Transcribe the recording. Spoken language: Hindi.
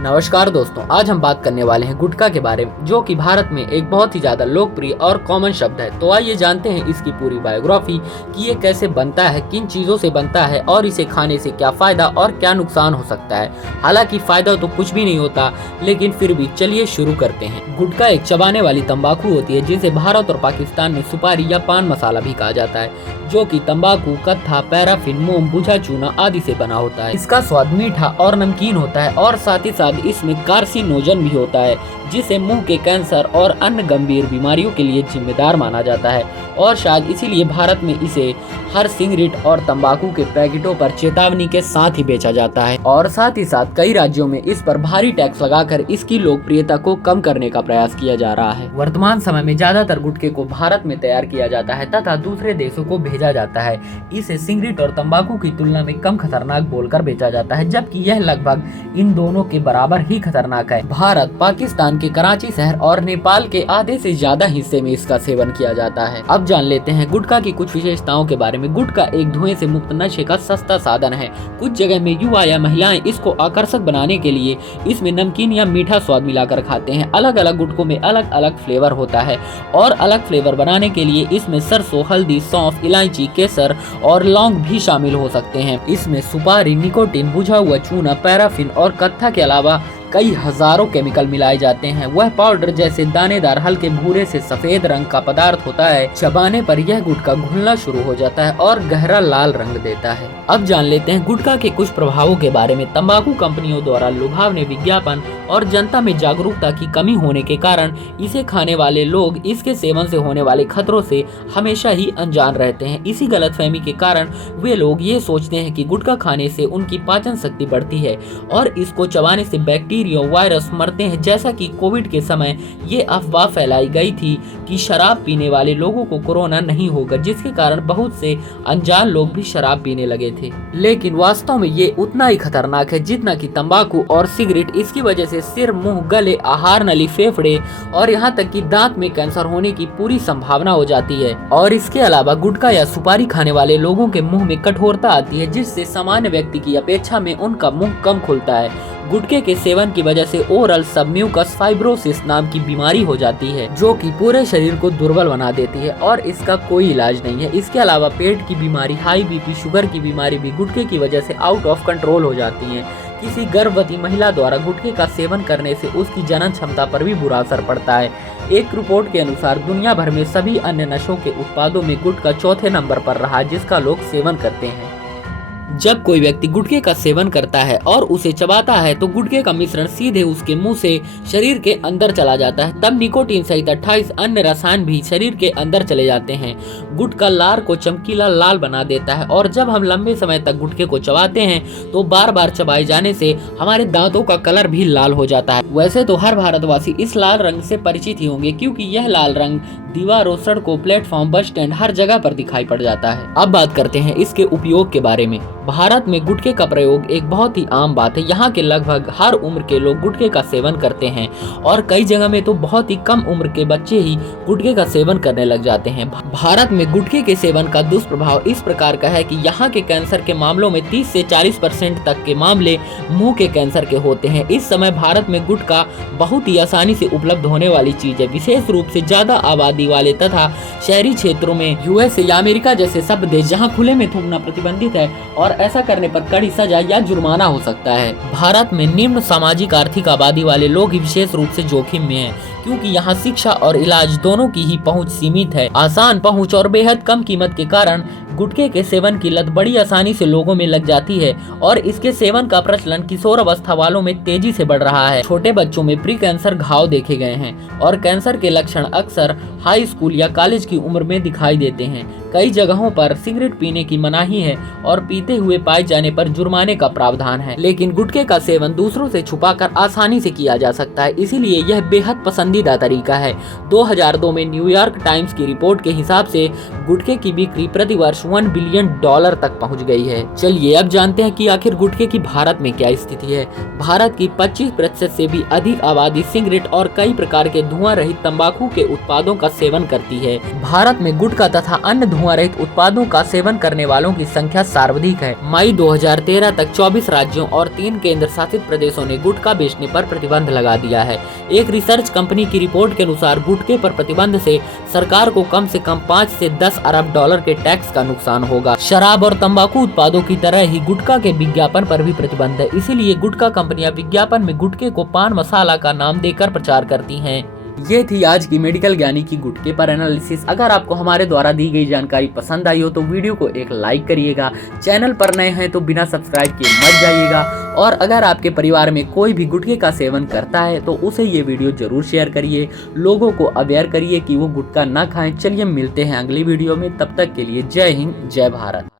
नमस्कार दोस्तों, आज हम बात करने वाले हैं गुटखा के बारे में, जो कि भारत में एक बहुत ही ज्यादा लोकप्रिय और कॉमन शब्द है। तो आइए जानते हैं इसकी पूरी बायोग्राफी कि ये कैसे बनता है, किन चीजों से बनता है और इसे खाने से क्या फायदा और क्या नुकसान हो सकता है। हालांकि फायदा तो कुछ भी नहीं होता, लेकिन फिर भी चलिए शुरू करते हैं। गुटखा एक चबाने वाली तंबाकू होती है, जिसे भारत और पाकिस्तान में सुपारी या पान मसाला भी कहा जाता है, जो कि तंबाकू, कत्था, पैराफिन, मोम, बुझा चूना आदि से बना होता है। इसका स्वाद मीठा और नमकीन होता है और साथ ही साथ इसमें कार्सिनोजन भी होता है, जिसे मुंह के कैंसर और अन्य गंभीर बीमारियों के लिए जिम्मेदार माना जाता है। और शायद इसीलिए भारत में इसे हर सिगरेट और तंबाकू के पैकेटों पर चेतावनी के साथ ही बेचा जाता है। और साथ ही साथ कई राज्यों में इस पर भारी टैक्स लगाकर इसकी लोकप्रियता को कम करने का प्रयास किया जा रहा है। वर्तमान समय में ज्यादातर गुटखे को भारत में तैयार किया जाता है तथा दूसरे देशों को भेजा जाता है। इसे सिगरेट और तंबाकू की तुलना में कम खतरनाक बोलकर बेचा जाता है, जबकि यह लगभग इन दोनों के बराबर ही खतरनाक है। भारत, पाकिस्तान के कराची शहर और नेपाल के आधे से ज्यादा हिस्से में इसका सेवन किया जाता है। अब जान लेते हैं गुटखा की कुछ विशेषताओं के बारे में। गुटखा एक धुएं से मुक्त नशे का सस्ता साधन है। कुछ जगह में युवा या महिलाएं इसको आकर्षक बनाने के लिए इसमें नमकीन या मीठा स्वाद मिलाकर खाते हैं। अलग अलग गुटखों में अलग अलग फ्लेवर होता है और अलग फ्लेवर बनाने के लिए इसमें सरसों, हल्दी, सौंफ, इलायची, केसर और लौंग भी शामिल हो सकते हैं। इसमें सुपारी, निकोटीन, बुझा हुआ चूना, पैराफिन और कत्था के अलावा कई हजारों केमिकल मिलाए जाते हैं। वह पाउडर जैसे दानेदार हल्के भूरे से सफेद रंग का पदार्थ होता है। चबाने पर यह गुटखा घुलना शुरू हो जाता है और गहरा लाल रंग देता है। अब जान लेते हैं गुटखा के कुछ प्रभावों के बारे में। तंबाकू कंपनियों द्वारा लुभावने विज्ञापन और जनता में जागरूकता की कमी होने के कारण इसे खाने वाले लोग इसके सेवन से होने वाले खतरों से हमेशा ही अनजान रहते हैं। इसी गलतफहमी के कारण वे लोग ये सोचते हैं कि गुटखा खाने से उनकी पाचन शक्ति बढ़ती है और इसको चबाने से बैक्टीरिया, वायरस मरते हैं। जैसा कि कोविड के समय ये अफवाह फैलाई गई थी कि शराब पीने वाले लोगों को कोरोना नहीं होगा, जिसके कारण बहुत से अनजान लोग भी शराब पीने लगे थे। लेकिन वास्तव में ये उतना ही खतरनाक है जितना कि तंबाकू और सिगरेट। इसकी वजह से सिर, मुंह, गले, आहार नली, फेफड़े और यहाँ तक कि दांत में कैंसर होने की पूरी संभावना हो जाती है। और इसके अलावा गुटखा या सुपारी खाने वाले लोगों के मुंह में कठोरता आती है, जिससे सामान्य व्यक्ति की अपेक्षा में उनका मुंह कम खुलता है। गुटखे के सेवन की वजह से ओरल सबम्यूकस फाइब्रोसिस नाम की बीमारी हो जाती है, जो कि पूरे शरीर को दुर्बल बना देती है और इसका कोई इलाज नहीं है। इसके अलावा पेट की बीमारी, हाई बीपी, शुगर की बीमारी भी गुटखे की वजह से आउट ऑफ कंट्रोल हो जाती है। किसी गर्भवती महिला द्वारा गुटखे का सेवन करने से उसकी जनन क्षमता पर भी बुरा असर पड़ता है। एक रिपोर्ट के अनुसार दुनिया भर में सभी अन्य नशों के उत्पादों में गुटखा चौथे नंबर पर रहा, जिसका लोग सेवन करते हैं। जब कोई व्यक्ति गुटखे का सेवन करता है और उसे चबाता है तो गुटखे का मिश्रण सीधे उसके मुंह से शरीर के अंदर चला जाता है। तब निकोटीन सहित 28 अन्य रसायन भी शरीर के अंदर चले जाते हैं। गुटखा लार को चमकीला लाल बना देता है और जब हम लंबे समय तक गुटखे को चबाते हैं तो बार बार चबाए जाने से हमारे दांतों का कलर भी लाल हो जाता है। वैसे तो हर भारतवासी इस लाल रंग से परिचित ही होंगे, क्योंकि यह लाल रंग दीवारों, सड़कों, प्लेटफॉर्म, बस स्टैंड हर जगह पर दिखाई पड़ जाता है। अब बात करते हैं इसके उपयोग के बारे में। भारत में गुटखे का प्रयोग एक बहुत ही आम बात है। यहाँ के लगभग हर उम्र के लोग गुटखे का सेवन करते हैं और कई जगह में तो बहुत ही कम उम्र के बच्चे ही गुटखे का सेवन करने लग जाते हैं। भारत में गुटखे के सेवन का दुष्प्रभाव इस प्रकार का है कि यहाँ के कैंसर के मामलों में 30 से 40% तक के मामले मुंह के कैंसर के होते हैं। इस समय भारत में गुटखा बहुत ही आसानी से उपलब्ध होने वाली चीज है, विशेष रूप से ज्यादा आबादी वाले तथा शहरी क्षेत्रों में। यूएसए या अमेरिका जैसे सब देश जहाँ खुले में थूकना प्रतिबंधित है और ऐसा करने पर कड़ी सजा या जुर्माना हो सकता है। भारत में निम्न सामाजिक आर्थिक आबादी वाले लोग ही विशेष रूप से जोखिम में हैं, क्योंकि यहाँ शिक्षा और इलाज दोनों की ही पहुंच सीमित है। आसान पहुंच और बेहद कम कीमत के कारण गुटखे के सेवन की लत बड़ी आसानी से लोगों में लग जाती है और इसके सेवन का प्रचलन किशोर अवस्था वालों में तेजी से बढ़ रहा है। छोटे बच्चों में प्री कैंसर घाव देखे गए हैं और कैंसर के लक्षण अक्सर हाई स्कूल या कॉलेज की उम्र में दिखाई देते हैं। कई जगहों पर सिगरेट पीने की मनाही है और पीते हुए पाए जाने पर जुर्माने का प्रावधान है, लेकिन गुटखे का सेवन दूसरों से छुपाकर आसानी से किया जा सकता है, इसीलिए यह बेहद पसंदीदा तरीका है। 2002 में न्यूयॉर्क टाइम्स की रिपोर्ट के हिसाब से गुटखे की बिक्री प्रति वर्ष $1 बिलियन तक पहुंच गई है। चलिए अब जानते हैं कि आखिर गुटखे की भारत में क्या स्थिति है। भारत की 25% से भी अधिक आबादी सिगरेट और कई प्रकार के धुआं रहित तंबाकू के उत्पादों का सेवन करती है। भारत में गुटखा तथा अन्य धुआं रहित उत्पादों का सेवन करने वालों की संख्या सर्वाधिक है। मई 2013 तक 24 राज्यों और 3 केंद्र शासित प्रदेशों ने गुटखा बेचने पर प्रतिबंध लगा दिया है। एक रिसर्च कंपनी की रिपोर्ट के अनुसार गुटखे पर प्रतिबंध से सरकार को कम से कम 5 से 10 अरब डॉलर के टैक्स का नुकसान होगा। शराब और तंबाकू उत्पादों की तरह ही गुटखा के विज्ञापन पर भी प्रतिबंध है, इसीलिए गुटखा कंपनियां विज्ञापन में गुटखे को पान मसाला का नाम देकर प्रचार करती हैं। ये थी आज की मेडिकल ज्ञानी की गुटखे पर एनालिसिस। अगर आपको हमारे द्वारा दी गई जानकारी पसंद आई हो तो वीडियो को एक लाइक करिएगा। चैनल पर नए हैं तो बिना सब्सक्राइब किए मत जाइएगा। और अगर आपके परिवार में कोई भी गुटखे का सेवन करता है तो उसे ये वीडियो जरूर शेयर करिए, लोगों को अवेयर करिए कि वो गुटखा ना खाएं। चलिए मिलते हैं अगली वीडियो में, तब तक के लिए जय हिंद जय भारत।